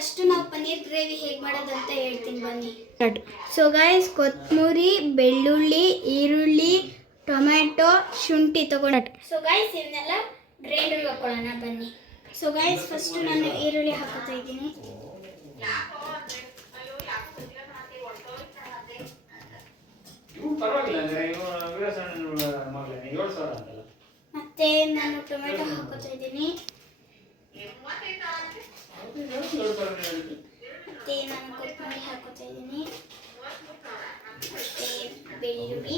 First ನಾವು paneer gravy ಹೇಗೆ ಮಾಡೋದು ಅಂತ ಹೇಳ್ತೀನಿ ಬನ್ನಿ. ಸೊ ಗೈಸ್, ಕೊತ್ತಂಬರಿ, ಬೆಳ್ಳುಳ್ಳಿ, ಈರುಳ್ಳಿ, ಟೊಮ್ಯಾಟೊ, ಶುಂಠಿ ತಗೊಂಡು ಸೊ ಗೈಸ್ ಇವನ್ನೆಲ್ಲ ಗ್ರೈಂಡರ್ಗೆ ಹಾಕೊಳ್ಳೋಣ ಬನ್ನಿ. ಸೊ ಗೈಸ್, ಫಸ್ಟ್ ನಾನು ಈರುಳ್ಳಿ ಹಾಕೋತಾ ಇದ್ದೀನಿ. ಮತ್ತೆ ನಾನು ಟೊಮೆಟೊ ಹಾಕೋತಾ ಇದ್ದೀನಿ. ಮತ್ತೆ ನಾನು ಕೊತ್ತಂಬರಿ ಹಾಕೋತಾ ಇದ್ದೀನಿ. ಮತ್ತೆ ಬೆಳ್ಳುಳ್ಳಿ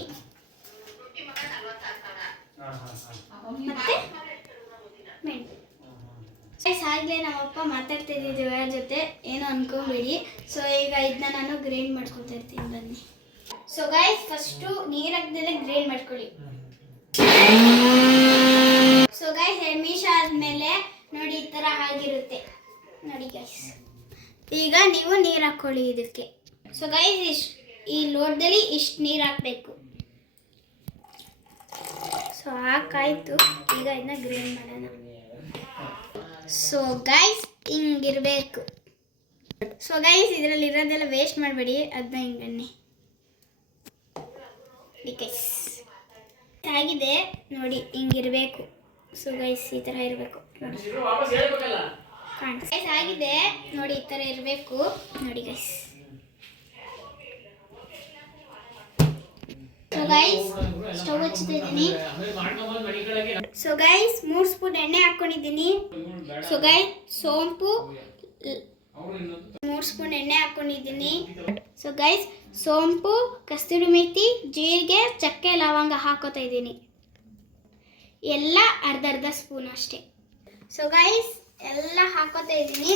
ಮತ್ತೆ ಮೆಣಸು. ಆಗ್ಲೇ ನಮ್ಮಪ್ಪ ಮಾತಾಡ್ತಾ ಇದ್ದಿದ್ದು ಯಾರ ಜೊತೆ, ಏನೋ ಅನ್ಕೊಂಬೇಡಿ. ಸೊ ಈಗ ಇದನ್ನ ನಾನು ಗ್ರೈಂಡ್ ಮಾಡ್ಕೊತಾ ಇರ್ತೀನಿ ಬನ್ನಿ. ಸೊ ಗೈಸ್, ಫಸ್ಟು ನೀರು ಹಾಕ್ದಲ್ಲೇ ಗ್ರೈಂಡ್ ಮಾಡ್ಕೊಳ್ಳಿ. ಸೊ ಗೈಸ್, 2 ನಿಮಿಷ ಆದಮೇಲೆ ನೋಡಿ ಈ ಥರ ಆಗಿರುತ್ತೆ ನೋಡಿ ಗೈಸ್. ಈಗ ನೀವು ನೀರು ಹಾಕ್ಕೊಳ್ಳಿ ಇದಕ್ಕೆ. ಸೊ ಗೈಸ್, ಈ ಲೋಟದಲ್ಲಿ ಇಷ್ಟು ನೀರು ಹಾಕಬೇಕು. ಸೊ ಹಾಕಾಯ್ತು. ಈಗ ಇದನ್ನ ಗ್ರೈಂಡ್ ಮಾಡೋಣ. ಸೊ ಗೈಸ್, ಹಿಂಗಿರಬೇಕು. ಸೊ ಗೈಸ್, ಇದರಲ್ಲಿ ಇರೋದೆಲ್ಲ ವೇಸ್ಟ್ ಮಾಡಬೇಡಿ, ಅದನ್ನ ಹಿಂಗನ್ನಿ ಆಗಿದೆ ನೋಡಿ, ಹಿಂಗಿರಬೇಕು. ಸೊ ಗೈಸ್, ಈ ಥರ ಇರಬೇಕು ನೋಡಿ. ಗೈಸ್ ಆಗಿದೆ ನೋಡಿ, ಈ ಥರ ಇರಬೇಕು ನೋಡಿ ಗೈಸ್. ಸೊ ಗೈಸ್, ಸ್ಟವ್ ಹಚ್ತಾ ಇದ್ದೀನಿ. ಸೊ ಗೈಸ್, 3 ಸ್ಪೂನ್ ಎಣ್ಣೆ ಹಾಕ್ಕೊಂಡಿದ್ದೀನಿ. ಸೊ ಗೈಸ್, ಸೋಂಪು 3 ಸ್ಪೂನ್ ಎಣ್ಣೆ ಹಾಕ್ಕೊಂಡಿದ್ದೀನಿ. ಸೊ ಗೈಸ್, ಸೋಂಪು, ಕಸ್ತೂರಿ ಮೆಥಿ, ಜೀರಿಗೆ, ಚಕ್ಕೆ, ಲವಂಗ ಹಾಕೋತಾ ಇದ್ದೀನಿ. ಎಲ್ಲ ಅರ್ಧ ಸ್ಪೂನ್ ಅಷ್ಟೇ. ಸೊ ಗೈಸ್, ಎಲ್ಲ ಹಾಕೋತಾ ಇದ್ದೀನಿ.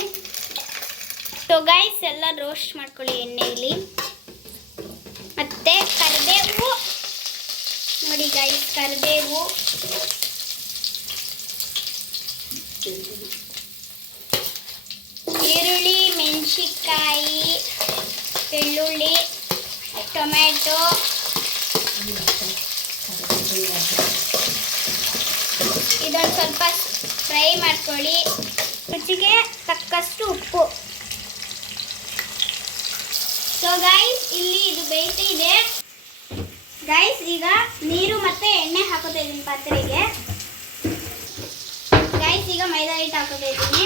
ಸೊ ಗೈಸ್, ಎಲ್ಲ ರೋಸ್ಟ್ ಮಾಡ್ಕೊಳ್ಳಿ ಎಣ್ಣೆಯಲ್ಲಿ. ಮತ್ತೆ ಕರಿಬೇವು ನೋಡಿ ಗೈಸ್, ಕರಿಬೇವು, ಈರುಳ್ಳಿ, ಮೆಣಸಿನಕಾಯಿ, ಬೆಳ್ಳುಳ್ಳಿ, ಟೊಮ್ಯಾಟೊ, ಇದೊಂದು ಸ್ವಲ್ಪ ಫ್ರೈ ಮಾಡ್ಕೊಳ್ಳಿ. ರುಚಿಗೆ ತಕ್ಕಷ್ಟು ಉಪ್ಪು. ಸೊ ಗೈಸ್, ಇಲ್ಲಿ ಇದು ಬೇಯ್ತಾ ಇದೆ. ಗೈಸ್, ಈಗ ನೀರು ಮತ್ತೆ ಎಣ್ಣೆ ಹಾಕೋತಾ ಇದ್ದೀನಿ ಪಾತ್ರೆಗೆ. ಗೈಸ್, ಈಗ ಮೈದಾ ಹಿಟ್ಟು ಹಾಕೋತಾ ಇದ್ದೀನಿ.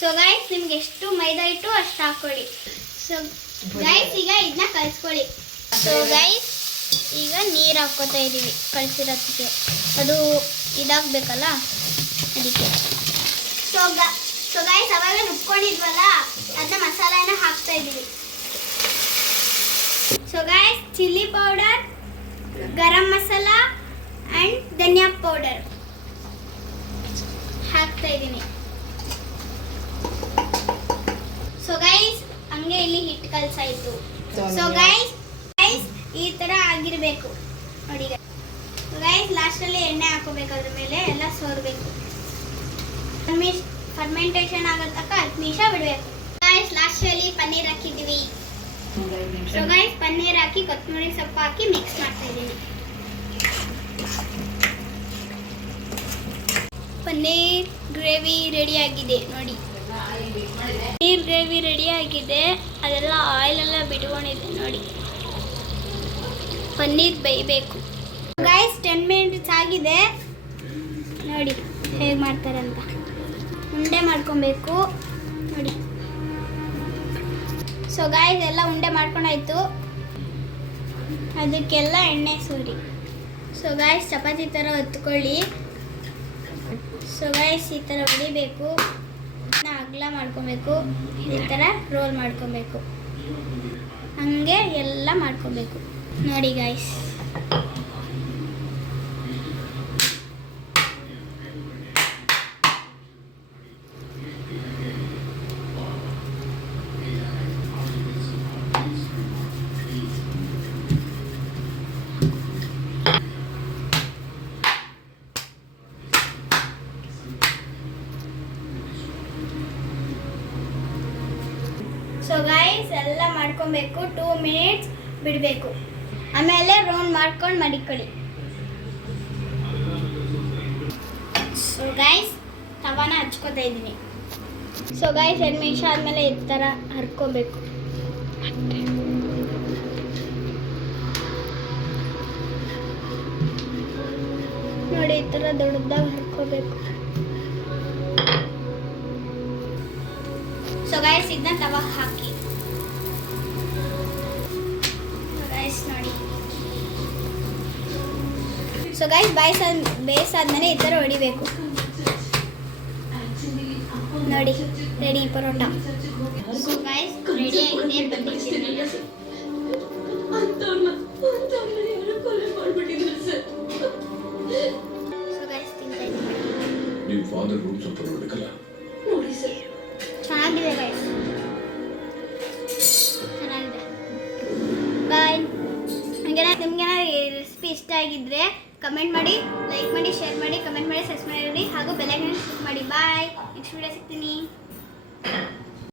ಸೊ ಗೈಸ್, ನಿಮ್ಗೆ ಎಷ್ಟು ಮೈದಾ ಹಿಟ್ಟು ಅಷ್ಟು ಹಾಕೊಳ್ಳಿ. ಸೊ ಗೈಸ್, ಈಗ ಇದನ್ನ ಕಲಿಸ್ಕೊಳ್ಳಿ. ಸೊ ಗೈಸ್, ಈಗ ನೀರು ಹಾಕ್ಕೋತಾ ಇದ್ದೀವಿ ಕಲಿಸಿರೋದಕ್ಕೆ. ಅದು ಇದಾಗಬೇಕಲ್ಲ ಅದಕ್ಕೆ. ಸೊ ಗೈಸ್, ಅವಾಗ ರುಬ್ಕೊಂಡಿದ್ವಲ್ಲ ಅದನ್ನ ಮಸಾಲೆನ ಹಾಕ್ತಾ ಇದ್ದೀವಿ. So guys, chilli powder, garam masala and dhaniya powder ಹಾಕ್ತಾ ಇದ್ದೀನಿ. ಸೊ ಗೈಸ್, ಹಂಗೆ ಇಲ್ಲಿ ಹಿಟ್ಟು ಕಲಸಾಯಿತು. ಸೊ ಗೈಸ್, ಈ ಥರ ಆಗಿರಬೇಕು ನೋಡಿ ಗೈಸ್. ಲಾಸ್ಟಲ್ಲಿ ಎಣ್ಣೆ ಹಾಕೋಬೇಕು, ಅದ್ರ ಮೇಲೆ ಎಲ್ಲ ಸೋರಬೇಕು. ಫರ್ಮೆಂಟೇಷನ್ ಆಗೋ ತನಕ 10 ನಿಮಿಷ ಬಿಡಬೇಕು. ಗೈಸ್, ಲಾಸ್ಟಲ್ಲಿ ಪನ್ನೀರ್ ಹಾಕಿದ್ದೀವಿ. ಸೊ ಗೈಸ್, ಪನ್ನೀರ್ ಹಾಕಿ ಕೊತ್ತಂಬರಿ ಸೊಪ್ಪು ಹಾಕಿ ಮಿಕ್ಸ್ ಮಾಡ್ತಾ ಇದ್ದೀನಿ. ಪನ್ನೀರ್ ಗ್ರೇವಿ ರೆಡಿ ಆಗಿದೆ ನೋಡಿ. ಪನ್ನೀರ್ ಗ್ರೇವಿ ರೆಡಿ ಆಗಿದೆ. ಅದೆಲ್ಲ ಆಯಿಲೆಲ್ಲ ಬಿಟ್ಕೊಂಡಿದೆ ನೋಡಿ. ಪನ್ನೀರ್ ಬೇಯಬೇಕು. ಗೈಸ್, 10 ಮಿನಿಟ್ಸ್ ಆಗಿದೆ ನೋಡಿ ಹೇಗೆ ಮಾಡ್ತಾರೆ ಅಂತ. ಉಂಡೆ ಮಾಡ್ಕೊಬೇಕು ನೋಡಿ. ಸೊ ಗೈಸ್, ಎಲ್ಲ ಉಂಡೆ ಮಾಡ್ಕೊಂಡಾಯ್ತು. ಅದಕ್ಕೆಲ್ಲ ಎಣ್ಣೆ ಸೂರಿ. ಸೊ ಗೈಸ್, ಚಪಾತಿ ಥರ ಹೊತ್ಕೊಳ್ಳಿ. ಸೊ ಗೈಸ್, ಈ ಥರ ಹೊಡಿಬೇಕು. ಅಗಲ ಮಾಡ್ಕೊಬೇಕು. ಈ ಥರ ರೋಲ್ ಮಾಡ್ಕೊಬೇಕು. ಹಂಗೆ ಎಲ್ಲ ಮಾಡ್ಕೊಬೇಕು ನೋಡಿ ಗೈಸ್. ಸೊ ಗೈಸ್, ಎಲ್ಲ ಮಾಡ್ಕೊಬೇಕು. 2 ಮಿನಿಟ್ಸ್ ಬಿಡಬೇಕು. ಆಮೇಲೆ ರೌಂಡ್ ಮಾಡ್ಕೊಂಡು ಮಡಿಕೊಳ್ಳಿ. ಗೈಸ್ ತವಾನ ಹಚ್ಕೋತಾ ಇದ್ದೀನಿ. ಸೊ ಗೈಸ್ 2 ನಿಮಿಷ ಆದಮೇಲೆ ಈ ಥರ ಹರ್ಕೋಬೇಕು. ನೋಡಿ ಈ ಥರ ದೊಡ್ಡದಾಗಿ ಹರ್ಕೋಬೇಕು. ಸೊ ಗೈಸ್ ಇದನ್ನ ತವಾ ಹಾಕಿ. ಗೈಸ್ ನೋಡಿ. ಸೊ ಗೈಸ್ ಬೇಯಿಸಾದ್ಮೇಲೆ ಈ ಥರ ಹೊಡಿಬೇಕು. ನೋಡಿ ready parotta. So guys ready ಆಗಿದೆ, ಬಂದಿದ್ದೀನಿ. ಸೊ ಗೈಸ್ ತಿಂತಾ ಇದ್ದೀನಿ. ನಿಮ್ಮ ಫಾದರ್ ರೂಮ್ ಸ್ವಲ್ಪ ನೋಡಬೇಕಲ್ಲ. ನೋಡಿ ಸರ್, ಚೆನ್ನಾಗಿದೆ ಗೈಸ್, ಚೆನ್ನಾಗಿದೆ. ಬಾಯ್. ನಿಮ್ಗೆ ಈ ರೆಸಿಪಿ ಇಷ್ಟ ಆಗಿದ್ರೆ ಕಮೆಂಟ್ ಮಾಡಿ, ಲೈಕ್ ಮಾಡಿ, ಶೇರ್ ಮಾಡಿ, ಕಮೆಂಟ್ ಮಾಡಿ, ಸಬ್ಸ್ಕ್ರೈಬ್ ಮಾಡಿ ಹಾಗೂ ಬೆಲ್ ಐಕಾನ್ ಕ್ಲಿಕ್ ಮಾಡಿ. ಬಾಯ್. ನೆಕ್ಸ್ಟ್ ವಿಡಿಯೋ ಸಿಗ್ತೀನಿ.